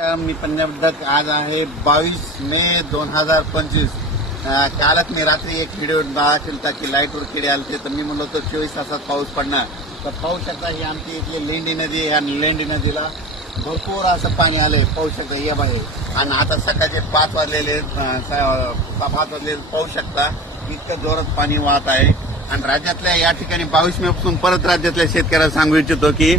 मी पंजाब आज आहे बावीस मे दोन हजार पंचवीस. कालच मी रात्री एक व्हिडिओ दाखवला की लाईटवर किडे आलते. तर मी म्हणलो होतो चोवीस तासात पाऊस पडणार. तर पाहू शकता ही आमची इथली लेंडी नदी आहे आणि लेंडी नदीला भरपूर असं पाणी आलंय. पाहू शकता या बाहेर. आणि आता सकाळचे पाच वाजलेले स- पाच वाजलेले पाहू शकता. इतकं जोरात पाणी वाहत आहे. आणि राज्यातल्या या ठिकाणी बावीस मे पासून परत राज्यातल्या शेतकऱ्याला सांगू इच्छितो की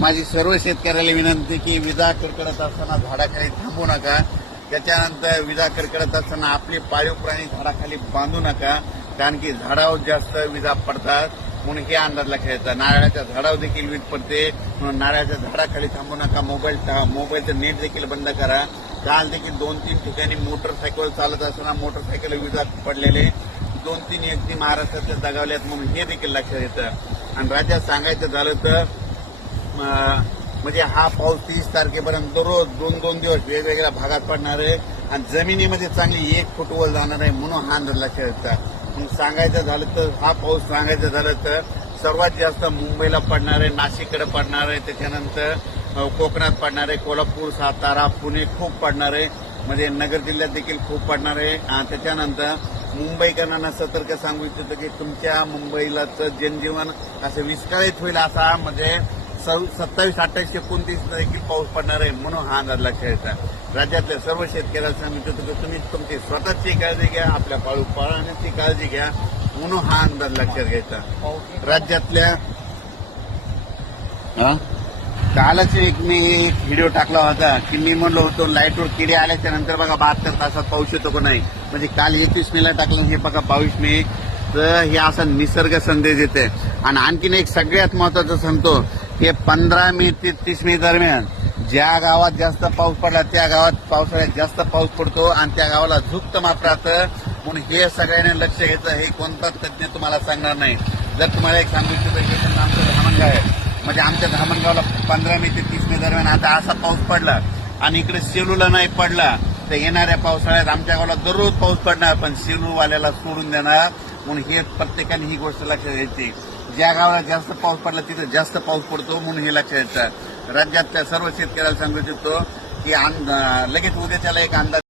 माझी सर्व शेतकऱ्याला विनंती की विजा कडकडत असताना झाडाखाली थांबू नका. त्याच्यानंतर विजा कडकडत असताना आपले पाळीव प्राणी झाडाखाली बांधू नका. कारण की झाडावर जास्त विजा पडतात. म्हणून हे अंदाज लक्षात नारळाच्या झाडावर देखील वीज पडते. म्हणून नारळाच्या झाडाखाली थांबू नका. मोबाईल मोबाईलचं नेट देखील बंद करा. काल देखील दोन तीन ठिकाणी मोटरसायकल चालत असताना मोटरसायकल विजा पडलेले. दोन तीन व्यक्ती महाराष्ट्रातल्या दगावल्यात. म्हणून हे देखील लक्षात येतं. आणि राज्यात सांगायचं झालं तर म्हणजे हा पाऊस तीस तारखेपर्यंत दररोज दोन दोन दिवस वेगवेगळ्या भागात पडणार आहे आणि जमिनीमध्ये चांगली एक फूट वर जाणार आहे म्हणून हा अंदाज लक्षात मग सांगायचं झालं तर हा पाऊस सांगायचं झालं तर सर्वात जास्त मुंबईला पडणार आहे नाशिककडे पडणार आहे त्याच्यानंतर कोकणात पडणार आहे कोल्हापूर सातारा पुणे खूप पडणार आहे. म्हणजे नगर जिल्ह्यात देखील खूप पडणार आहे. आणि त्याच्यानंतर मुंबईकरांना सतर्क सांगू इच्छितो की तुमच्या मुंबईलाचं जनजीवन असं विस्कळीत होईल असा म्हणजे सत्तावीस अठ्ठावीस एकोणतीस देखील पाऊस पडणार आहे म्हणून हा अंदाज लक्षात येतात राज्यातल्या सर्व शेतकऱ्याला सांगू इच्छितो की तुम्ही तुमची स्वतःची काळजी घ्या आपल्या पाळू पाळण्याची काळजी घ्या म्हणून हा अंदाज लक्षात घ्यायचा राज्यातल्या? कालच एक मी एक व्हिडिओ टाकला होता की मी म्हणलो होतो लाईटवर किडे आल्याच्यानंतर बघा बहात्तर तासात पाऊस येतो का नाही. म्हणजे काल एकवीस मेला टाकलं हे बघा बावीस मे. तर हे असा निसर्ग संदेश येते आणि आणखीन एक सगळ्यात महत्वाचं सांगतो हे पंधरा मे ते तीस मे दरम्यान ज्या गावात जास्त पाऊस पडला त्या गावात पावसाळ्यात जास्त पाऊस पडतो आणि त्या गावाला झुकतं माप म्हणून हे सगळ्यांनी लक्ष घ्यायचं हे कोणताच तज्ज्ञ तुम्हाला सांगणार नाही. जर तुम्हाला एक सांगू इच्छितो आमचं धामणगाव आहे. म्हणजे आमच्या धामणगावला पंधरा मे ते तीस मे दरम्यान आता असा पाऊस पडला आणि इकडे सेलूला नाही पडला तर येणाऱ्या पावसाळ्यात आमच्या गावाला दररोज पाऊस पडणार पण सेलूवाल्याला सोडून देणार. म्हणून हे प्रत्येकाने ही गोष्ट लक्षात घ्यायची ज्या गावाला जास्त पाऊस पडला तिथे जास्त पाऊस पडतो म्हणून हे लक्षात येतं. राज्यातल्या सर्व शेतकऱ्याला सांगू इच्छितो की लगेच उद्या त्याला एक अंदाज